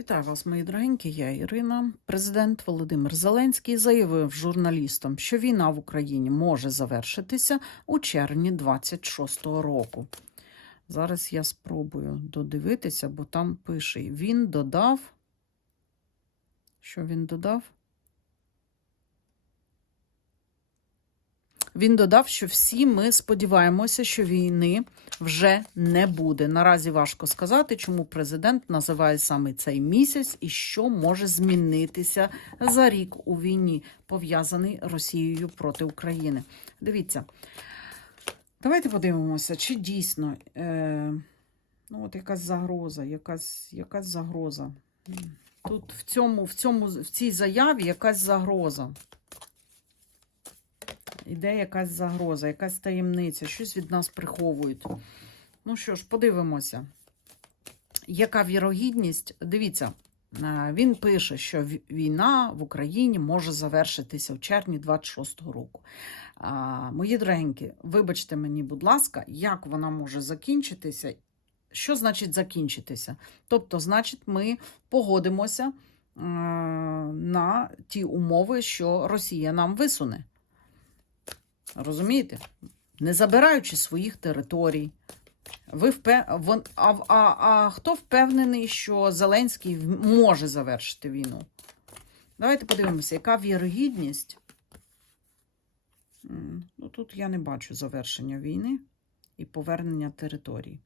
Вітаю вас, мої дорогенькі. Я Ірина. Президент Володимир Зеленський заявив журналістам, що війна в Україні може завершитися у червні 26-го року. Зараз я спробую додивитися, бо там пише: він додав. Що він додав? Він додав, що всі ми сподіваємося, що війни вже не буде. Наразі важко сказати, чому президент називає саме цей місяць і що може змінитися за рік у війні, пов'язаний Росією проти України. Дивіться, давайте подивимося, чи дійсно е, ну, от якась загроза, якась, якась загроза. Тут в цьому, в цьому, в цій заяві якась загроза. Іде якась загроза, якась таємниця, щось від нас приховують. Ну що ж, подивимося, яка вірогідність? Дивіться, е, він пише, що війна в Україні може завершитися в червні 26-го року. Мої дорогенькі, вибачте мені, будь ласка, як вона може закінчитися? Що значить закінчитися? Тобто, значить, ми погодимося е, на ті умови, що Росія нам висуне. Розумієте? Не забираючи своїх територій. Ви впев... а, а, а хто впевнений, що Зеленський може завершити війну? Давайте подивимося, яка вірогідність. Ну, тут я не бачу завершення війни і повернення територій.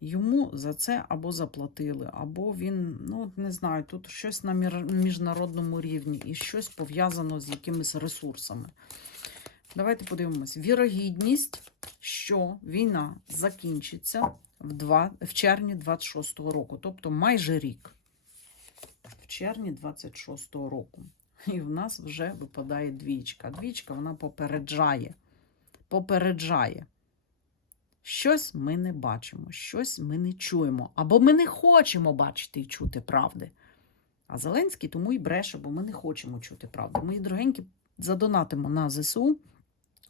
Йому за це або заплатили, або він, ну не знаю, тут щось на міжнародному рівні і щось пов'язано з якимись ресурсами. Давайте подивимось. Вірогідність, що війна закінчиться в, два, в червні 26-го року, тобто майже рік. В червні 26-го року. І в нас вже випадає двічка. Двічка вона попереджає. Попереджає. Щось ми не бачимо, щось ми не чуємо, або ми не хочемо бачити і чути правди. А Зеленський тому і бреше, бо ми не хочемо чути правди. Мої дорогенькі, задонатимо на ЗСУ.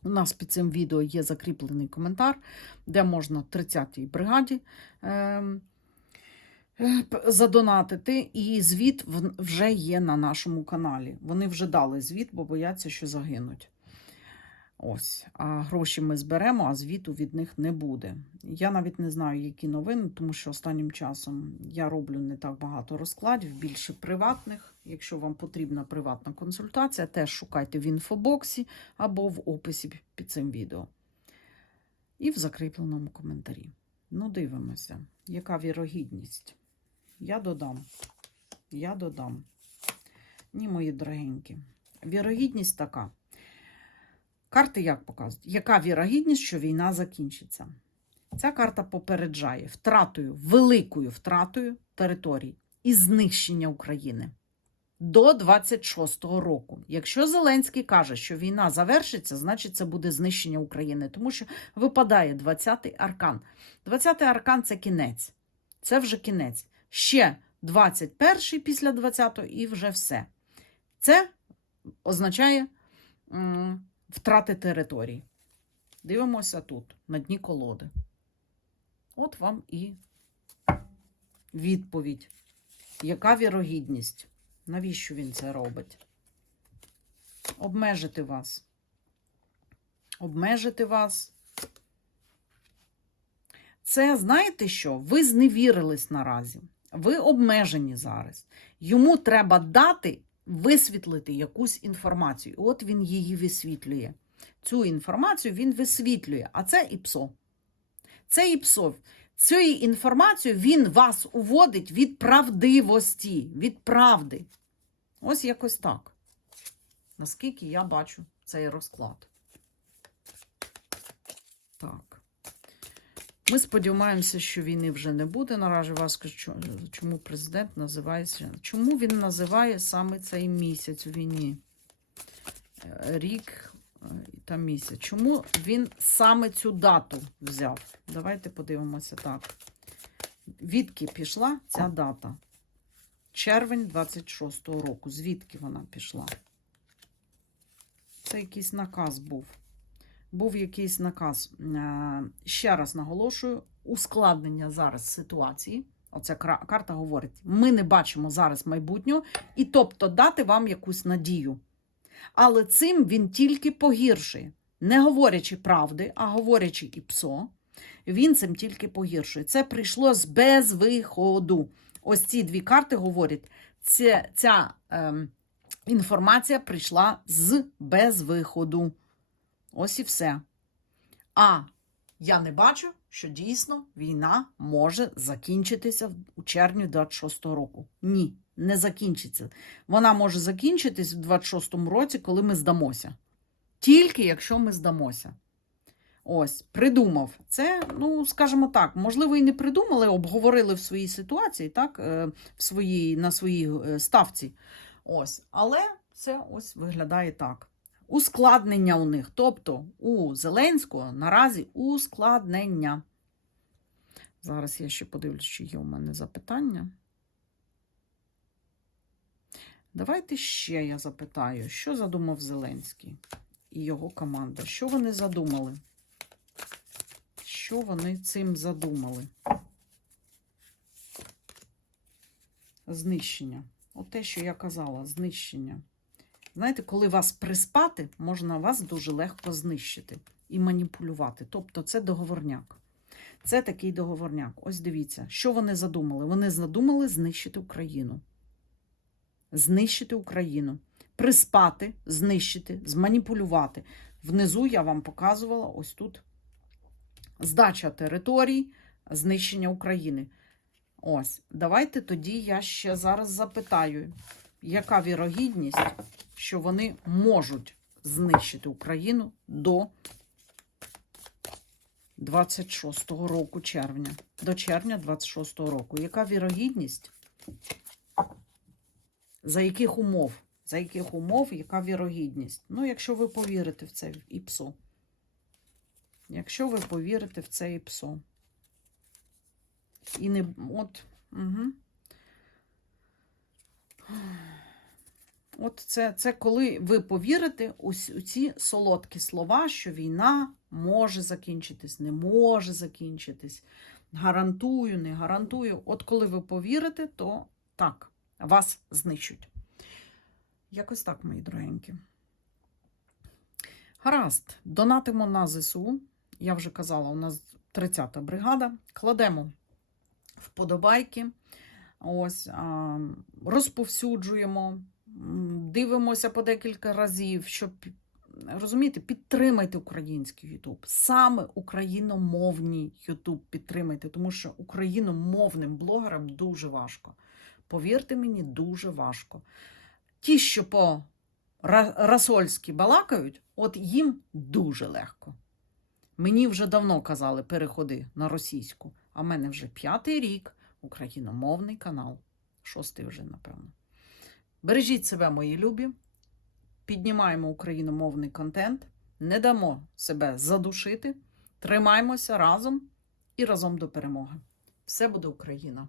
У нас під цим відео є закріплений коментар, де можна 30-й бригаді ем, е, задонатити. І звіт вже є на нашому каналі. Вони вже дали звіт, бо бояться, що загинуть. Ось, а гроші ми зберемо, а звіту від них не буде. Я навіть не знаю, які новини, тому що останнім часом я роблю не так багато розкладів, більше приватних. Якщо вам потрібна приватна консультація, теж шукайте в інфобоксі або в описі під цим відео. І в закріпленому коментарі. Ну, дивимося, яка вірогідність. Я додам. Я додам. Ні, мої дорогенькі. Вірогідність така. Карти як показують? Яка вірогідність, що війна закінчиться? Ця карта попереджає втратою, великою втратою територій і знищення України до 26-го року. Якщо Зеленський каже, що війна завершиться, значить це буде знищення України, тому що випадає 20-й аркан. 20-й аркан це кінець. Це вже кінець. Ще 21-й після 20-го і вже все. Це означає втрати територій. Дивимося тут, на дні колоди. От вам і відповідь. Яка вірогідність? Навіщо він це робить? Обмежити вас. Обмежити вас. Це, знаєте що? Ви зневірились наразі. Ви обмежені зараз. Йому треба дати, висвітлити якусь інформацію. От він її висвітлює. Цю інформацію він висвітлює, а це ІПСО. Це ІПСО. Цією інформацією він вас уводить від правдивості, від правди. Ось якось так. Наскільки я бачу цей розклад. Так. Ми сподіваємося, що війни вже не буде. Наразі вас скажу, чо- чому президент називається. Чому він називає саме цей місяць у війні? Е, Рік е, та місяць. Чому він саме цю дату взяв? Давайте подивимося так. Відки пішла ця дата? Червень 26-го року. Звідки вона пішла? Це якийсь наказ був. Був якийсь наказ. Е, Ще раз наголошую, ускладнення зараз ситуації Оця карта говорить: ми не бачимо зараз майбутнього, і тобто дати вам якусь надію. Але цим він тільки погіршує, не говорячи правди, а говорячи і псо, він цим тільки погіршує. Це прийшло з безвиходу. Ось ці дві карти говорять, це, ця ем, інформація прийшла з безвиходу. Ось і все. А я не бачу, що дійсно війна може закінчитися у червні 26-го року. Ні, не закінчиться. Вона може закінчитись в 26-му році, коли ми здамося. Тільки якщо ми здамося. Ось, придумав. Це, ну, скажімо так, можливо, і не придумали, обговорили в своїй ситуації, так, е, в своїй, на своїй е, ставці. Ось, але це ось виглядає так. Ускладнення у них. Тобто у Зеленського наразі ускладнення. Зараз я ще подивлюсь, чи є у мене запитання. Давайте ще я запитаю, що задумав Зеленський і його команда. Що вони задумали? Що вони цим задумали? Знищення. От те, що я казала, знищення. Знаєте, коли вас приспати, можна вас дуже легко знищити і маніпулювати. Тобто це договорняк. Це такий договорняк. Ось дивіться, що вони задумали? Вони задумали знищити Україну. Знищити Україну. Приспати, знищити, зманіпулювати. Внизу я вам показувала ось тут здача територій, знищення України. Ось, давайте тоді я ще зараз запитаю, яка вірогідність, що вони можуть знищити Україну до 26 року червня. До червня 26 року. Яка вірогідність? За яких умов? За яких умов, яка вірогідність? Ну, якщо ви повірите в це ІПСО. Якщо ви повірите в це ІПСО. І не от. Угу. От це, це коли ви повірите у, ці солодкі слова, що війна може закінчитись, не може закінчитись. Гарантую, не гарантую. От коли ви повірите, то так, вас знищуть. Якось так, мої дорогенькі. Гаразд, донатимо на ЗСУ. Я вже казала, у нас 30-та бригада. Кладемо вподобайки. Ось, розповсюджуємо, дивимося по декілька разів, щоб розумієте, підтримайте український Ютуб. Саме україномовний Ютуб підтримайте, тому що україномовним блогерам дуже важко. Повірте мені, дуже важко. Ті, що по ра- расольськи балакають, от їм дуже легко. Мені вже давно казали, переходи на російську, а в мене вже п'ятий рік україномовний канал. Шостий вже, напевно. Бережіть себе, мої любі. Піднімаємо україномовний контент, не дамо себе задушити, тримаймося разом і разом до перемоги. Все буде Україна!